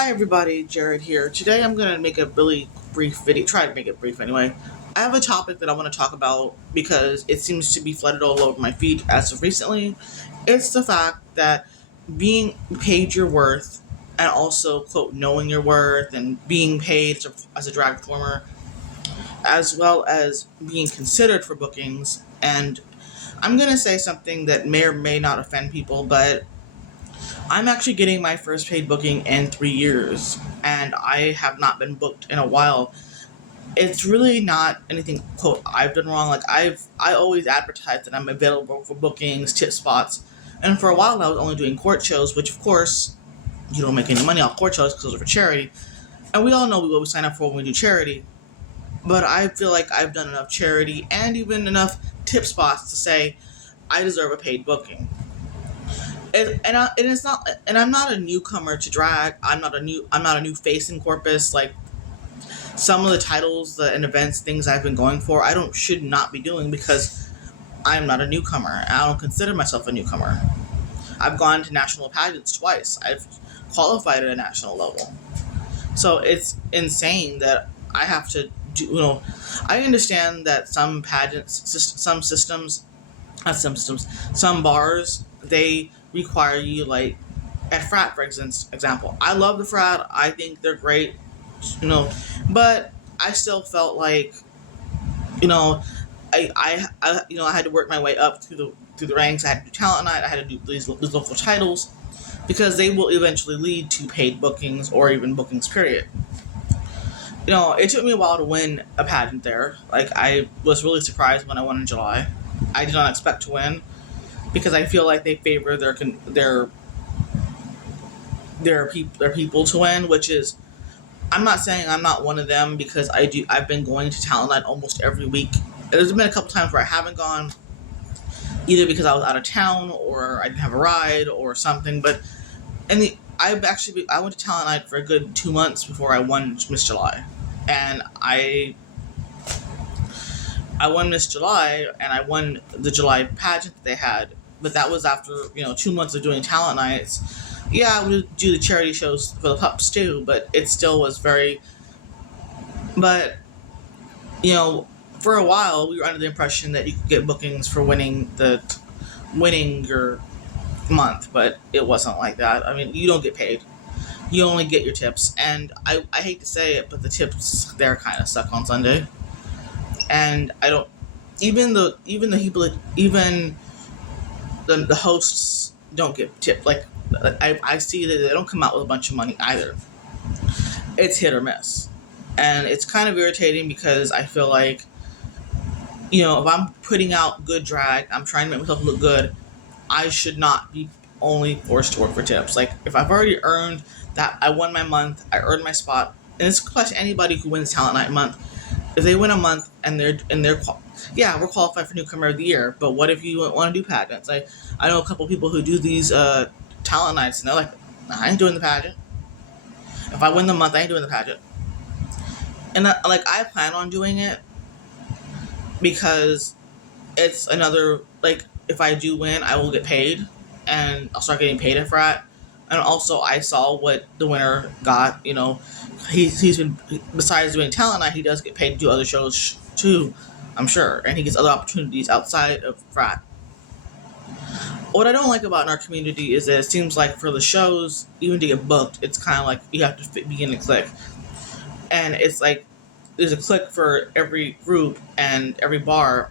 Hi everybody, Jared here. Today I'm going to make a really brief video, try to make it brief anyway. I have a topic that I want to talk about because it seems to be flooded all over my feed as of recently. It's the fact that being paid your worth and also, quote, knowing your worth and being paid as a drag performer, as well as being considered for bookings. And I'm going to say something that may or may not offend people, but I'm actually getting my first paid booking in 3 years, and I have not been booked in a while. It's really not anything quote I've done wrong. I always advertise that I'm available for bookings, tip spots, and for a while I was only doing court shows, which of course you don't make any money off court shows because those are for charity, and we all know what we sign up for when we do charity. But I feel like I've done enough charity and even enough tip spots to say I deserve a paid booking. It's not, and I'm not a newcomer to drag. I'm not a new face in Corpus. Like some of the titles and events, things I've been going for, should not be doing because I'm not a newcomer. I don't consider myself a newcomer. I've gone to national pageants twice. I've qualified at a national level. So it's insane that I have to do. I understand that some pageants, some systems, not some systems, some bars, they require you, like at frat, for example. I love the frat. I think they're great, you know, but I still felt like, you know, I had to work my way up through the ranks. I had to do talent night. I had to do these local titles because they will eventually lead to paid bookings or even bookings. Period. It took me a while to win a pageant there. Like I was really surprised when I won in July. I did not expect to win because I feel like they favor their people to win, which is, I'm not saying I'm not one of them because I've been going to talent night almost every week. There's been a couple times where I haven't gone, either because I was out of town or I didn't have a ride or something. But I went to talent night for a good 2 months before I won Miss July, and I won Miss July and I won the July pageant that they had. But that was after 2 months of doing talent nights. Yeah, I would do the charity shows for the pups too, but it still was very. But for a while we were under the impression that you could get bookings for winning your month, but it wasn't like that. I mean, you don't get paid. You only get your tips, and I hate to say it, but the tips there kind of suck on Sunday. And I don't even the people that even the hosts don't get tipped. Like I see that they don't come out with a bunch of money either. It's hit or miss, and it's kind of irritating because I feel like if I'm putting out good drag, I'm trying to make myself look good. I should not be only forced to work for tips. Like if I've already earned that, I won my month, I earned my spot, and it's plus anybody who wins Talent Night month. If they win a month and they're we're qualified for Newcomer of the Year. But what if you want to do pageants? I know a couple people who do these talent nights, and they're like, nah, I ain't doing the pageant. If I win the month, I ain't doing the pageant. And I plan on doing it because it's another, like, if I do win, I will get paid, and I'll start getting paid at frat. And also, I saw what the winner got. He's been, besides doing talent night, he does get paid to do other shows too, I'm sure, and he gets other opportunities outside of frat. What I don't like about in our community is that it seems like for the shows, even to get booked, it's kind of like you have to be in a clique, and it's like there's a clique for every group and every bar.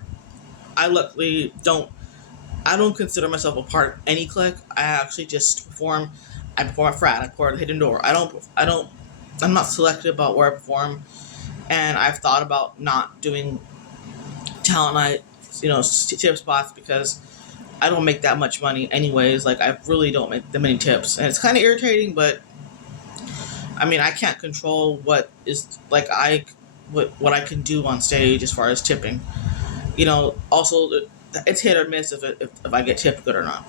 I luckily don't consider myself a part of any clique. I actually just perform. I perform at frat. I perform at the Hidden Door. I'm not selective about where I perform, and I've thought about not doing talent night, tip spots, because I don't make that much money anyways. Like, I really don't make that many tips, and it's kind of irritating. But I mean, I can't control what is what I can do on stage as far as tipping. Also, it's hit or miss if I get tipped good or not.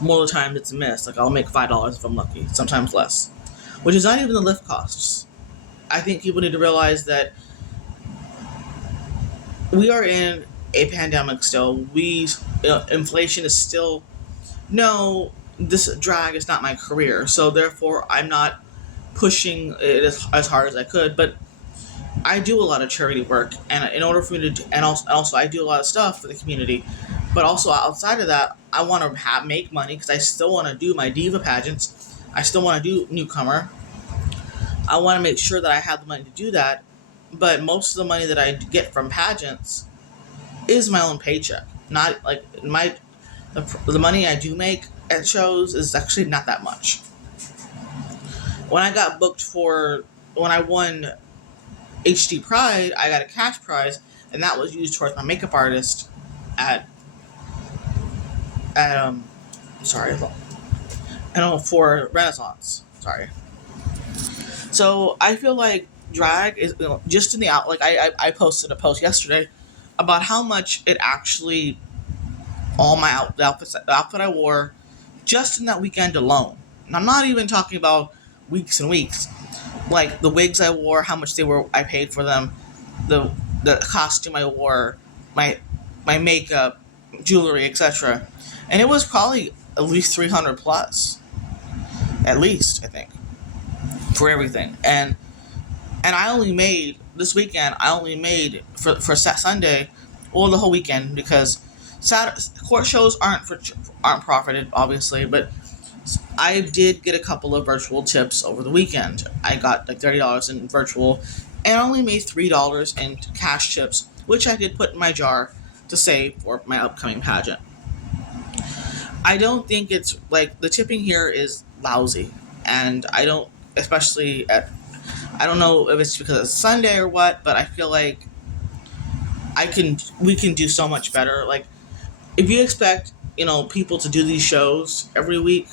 More of the time, it's a miss. Like, I'll make $5 if I'm lucky, sometimes less, which is not even the lift costs. I think people need to realize that we are in a pandemic still. Inflation is still, no, this drag is not my career, so therefore I'm not pushing it as hard as I could. But I do a lot of charity work, and in order for me to, and also I do a lot of stuff for the community. But also outside of that, I want to make money because I still want to do my diva pageants. I still want to do newcomer. I want to make sure that I have the money to do that. But most of the money that I get from pageants is my own paycheck. Not like the money I do make at shows is actually not that much. When I got booked for when I won HD Pride, I got a cash prize, and that was used towards my makeup artist at sorry, I know for Renaissance. Sorry. So I feel like drag is, just in the out. Like I posted a post yesterday about how much it actually all my the outfit I wore just in that weekend alone. And I'm not even talking about weeks and weeks. Like the wigs I wore, how much I paid for them, the costume I wore, my makeup, jewelry, etc. And it was probably at least 300 plus, at least I think, for everything. And I only made this weekend. I only made for Sunday, well, the whole weekend, because court shows aren't profited, obviously, but I did get a couple of virtual tips over the weekend. I got like $30 in virtual, and I only made $3 in cash tips, which I did put in my jar to save for my upcoming pageant. I don't think it's like the tipping here is lousy, and I don't, especially at, I don't know if it's because it's Sunday or what, but I feel like we can do so much better. Like if you expect, people to do these shows every week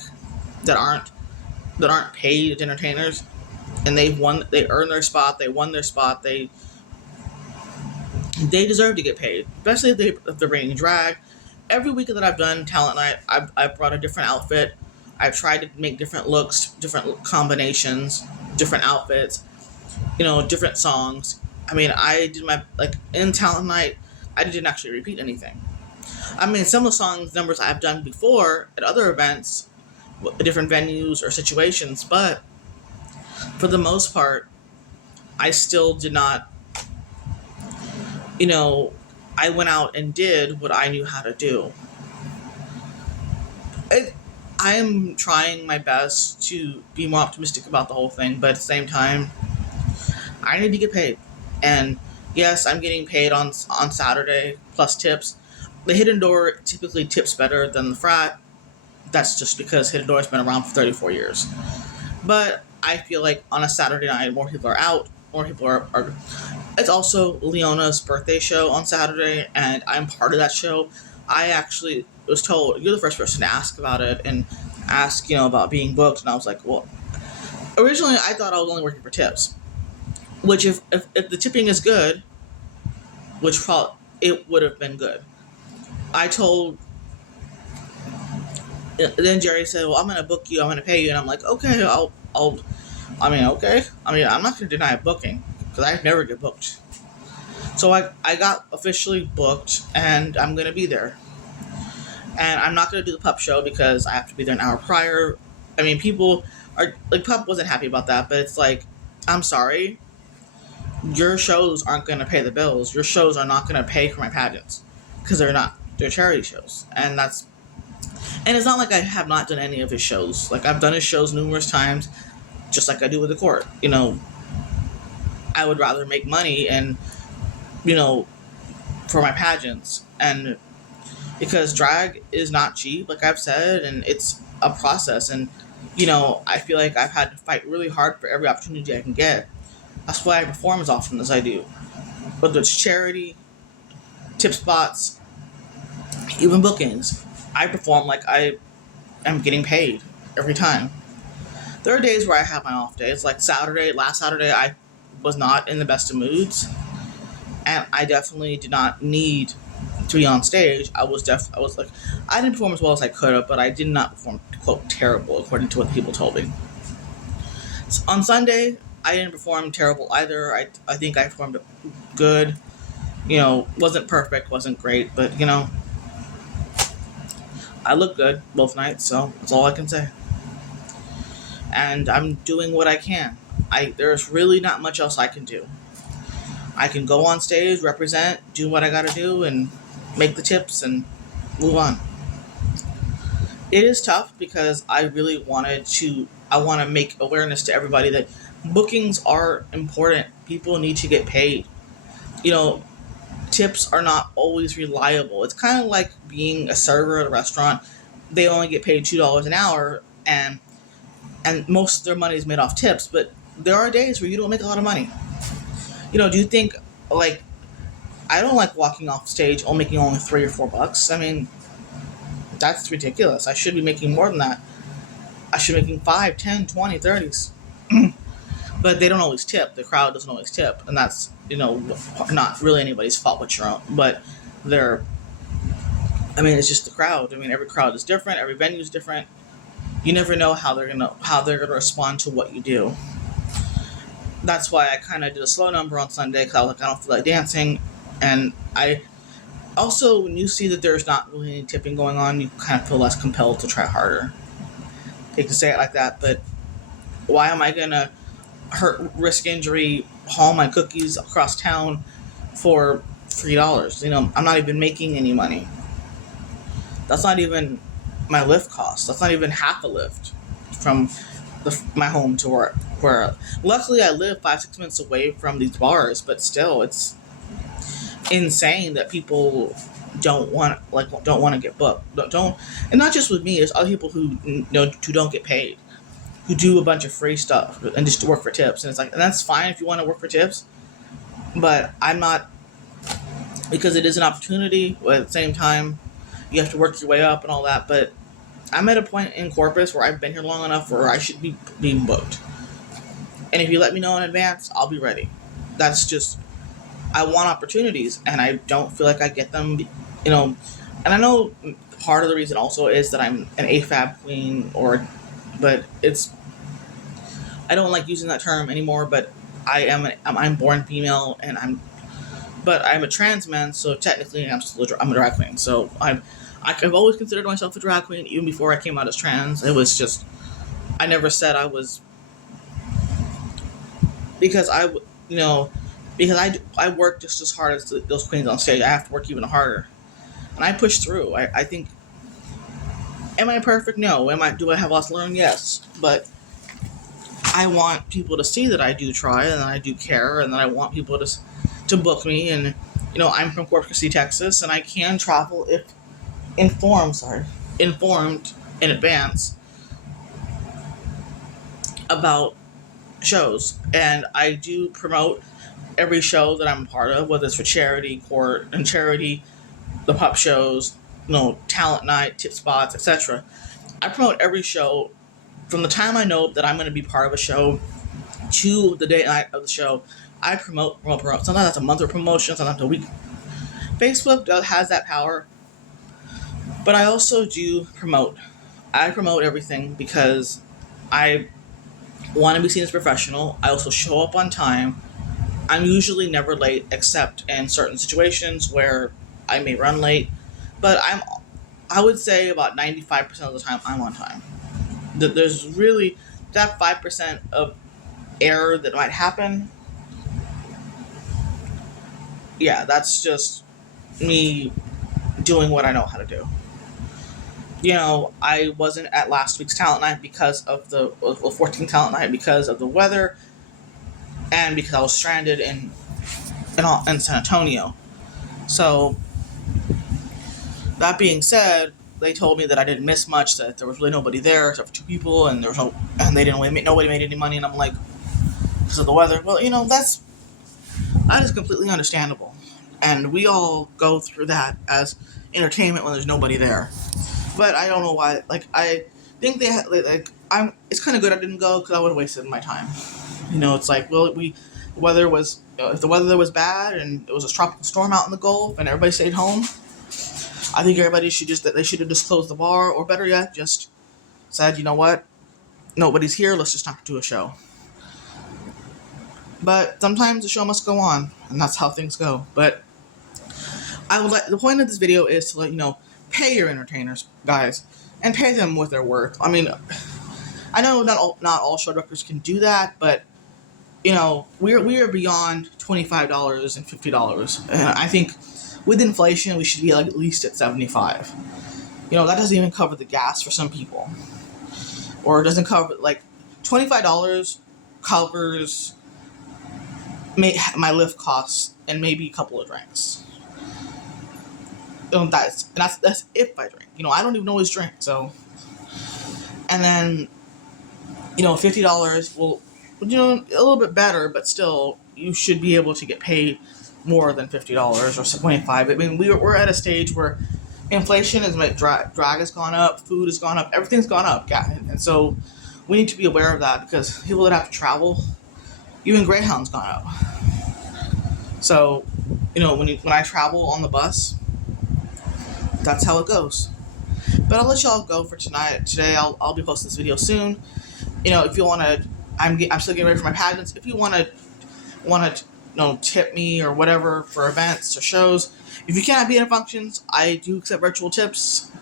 that aren't paid entertainers, and they earned their spot, they won their spot, they deserve to get paid, especially if they're bringing drag. Every week that I've done talent night, I've brought a different outfit. I've tried to make different looks, different combinations, different outfits, different songs. I mean, I did in talent night, I didn't actually repeat anything. I mean, some of the songs numbers I've done before at other events, different venues or situations, but for the most part, I still did not, I went out and did what I knew how to do. I am trying my best to be more optimistic about the whole thing, but at the same time, I need to get paid. And yes, I'm getting paid on Saturday plus tips. The Hidden Door typically tips better than the Frat. That's just because Hidden Door has been around for 34 years. But I feel like on a Saturday night, more people are out. More people are. It's also Leona's birthday show on Saturday, and I'm part of that show. I actually was told, you're the first person to ask about it and ask, about being booked. And I was like, well, originally I thought I was only working for tips. Which, if the tipping is good, which probably it would have been good. Then Jerry said, well, I'm going to book you, I'm going to pay you. And I'm like, okay, okay. I'm not going to deny a booking, because I never get booked. So I got officially booked, and I'm going to be there. And I'm not going to do the pup show because I have to be there an hour prior. I mean, people are, like, pup wasn't happy about that, but it's like, I'm sorry. Your shows aren't going to pay the bills. Your shows are not going to pay for my pageants, because they're not. They're charity shows. And it's not like I have not done any of his shows. Like, I've done his shows numerous times, just like I do with the court. I would rather make money and, for my pageants. And because drag is not cheap, like I've said, and it's a process. And, I feel like I've had to fight really hard for every opportunity I can get. That's why I perform as often as I do. Whether it's charity, tip spots, even bookings, I perform like I am getting paid every time. There are days where I have my off days. Like last Saturday, I was not in the best of moods. And I definitely did not need to be on stage. I was like, I didn't perform as well as I could have, but I did not perform, quote, terrible, according to what people told me. So on Sunday, I didn't perform terrible either. I think I performed good. Wasn't perfect, wasn't great, but, I look good both nights, so that's all I can say. And I'm doing what I can. There's really not much else I can do. I can go on stage, represent, do what I gotta do, and make the tips and move on. It is tough because I really I want to make awareness to everybody that bookings are important. People need to get paid. You know, tips are not always reliable. It's kind of like being a server at a restaurant. They only get paid $2 an hour, and most of their money is made off tips. But there are days where you don't make a lot of money. Do you think, like, I don't like walking off stage or making only $3 or $4? I mean, that's ridiculous. I should be making more than that. I should be making 5, 10, 20, 30s. But they don't always tip. The crowd doesn't always tip, and that's not really anybody's fault but your own. But they're, I mean, it's just the crowd. I mean, every crowd is different. Every venue is different. You never know how they're gonna respond to what you do. That's why I kind of did a slow number on Sunday because I was like, I don't feel like dancing, and I also, when you see that there's not really any tipping going on, you kind of feel less compelled to try harder. I hate to say it like that, but why am I gonna risk injury, haul my cookies across town for $3? I'm not even making any money. That's not even my lift cost. That's not even half a lift from my home to where. Luckily, I live 5-6 minutes away from these bars, but still, it's insane that people don't want to get booked. Don't, and not just with me. There's other people who don't get paid, who do a bunch of free stuff and just work for tips. And it's like, and that's fine if you want to work for tips, but I'm not, because it is an opportunity. But at the same time, you have to work your way up and all that. But I'm at a point in Corpus where I've been here long enough where I should be being booked. And if you let me know in advance, I'll be ready. That's just, I want opportunities, and I don't feel like I get them, And I know part of the reason also is that I'm an AFAB queen, but I don't like using that term anymore. But I'm born female, and I'm a trans man, so technically I'm a drag queen. So I've always considered myself a drag queen, even before I came out as trans. It was just, I never said I was, because I work just as hard as those queens on stage. I have to work even harder, and I push through. I think, am I perfect? No. Do I have lots to learn? Yes. But I want people to see that I do try and that I do care, and that I want people to book me. And I'm from Corpus Christi, Texas, and I can travel if informed in advance about shows, and I do promote every show that I'm a part of, whether it's for charity, court and charity, the pop shows, talent night, tip spots, etc. I promote every show from the time I know that I'm going to be part of a show to the day night of the show. I promote. Sometimes that's a month of promotion, sometimes a week. Facebook has that power, but I also do promote. I promote everything because I want to be seen as professional. I also show up on time. I'm usually never late, except in certain situations where I may run late. But I would say about 95% of the time I'm on time. There's really that 5% of error that might happen. Yeah, that's just me doing what I know how to do. I wasn't at last week's talent night because of the 14th talent night because of the weather, and because I was stranded in San Antonio. So, that being said, they told me that I didn't miss much, that there was really nobody there except for 2 people, and they didn't nobody made any money, and I'm like, because of the weather. Well, that is completely understandable, and we all go through that as entertainment when there's nobody there. But I don't know why. I think they had it's kind of good I didn't go because I would have wasted my time. It's like, well, weather was if the weather was bad and it was a tropical storm out in the Gulf and everybody stayed home, I think everybody should have just closed the bar, or better yet, just said, you know what, nobody's here, let's just not do a show. But sometimes the show must go on, and that's how things go. But the point of this video is to let you know, Pay your entertainers, guys, and pay them what they're worth. I mean, I know not all show directors can do that, but we are beyond $25 and $50, and I think with inflation we should be like at least at 75. That doesn't even cover the gas for some people, or it doesn't cover like $25 covers my lift costs and maybe a couple of drinks. That's if I drink. I don't even always drink, so. And then $50 will, a little bit better, but still, you should be able to get paid more than $50 or 25. I mean, we're at a stage where inflation is like drag has gone up, food has gone up, everything's gone up, and so we need to be aware of that because people that have to travel, even Greyhound's gone up. So, when I travel on the bus, that's how it goes. But I'll let y'all go for tonight. Today, I'll be posting this video soon. If you want to, I'm still getting ready for my pageants. If you want to tip me or whatever for events or shows, if you cannot be in functions, I do accept virtual tips,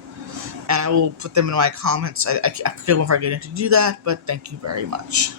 and I will put them in my comments. I forget if I get in to do that, but thank you very much.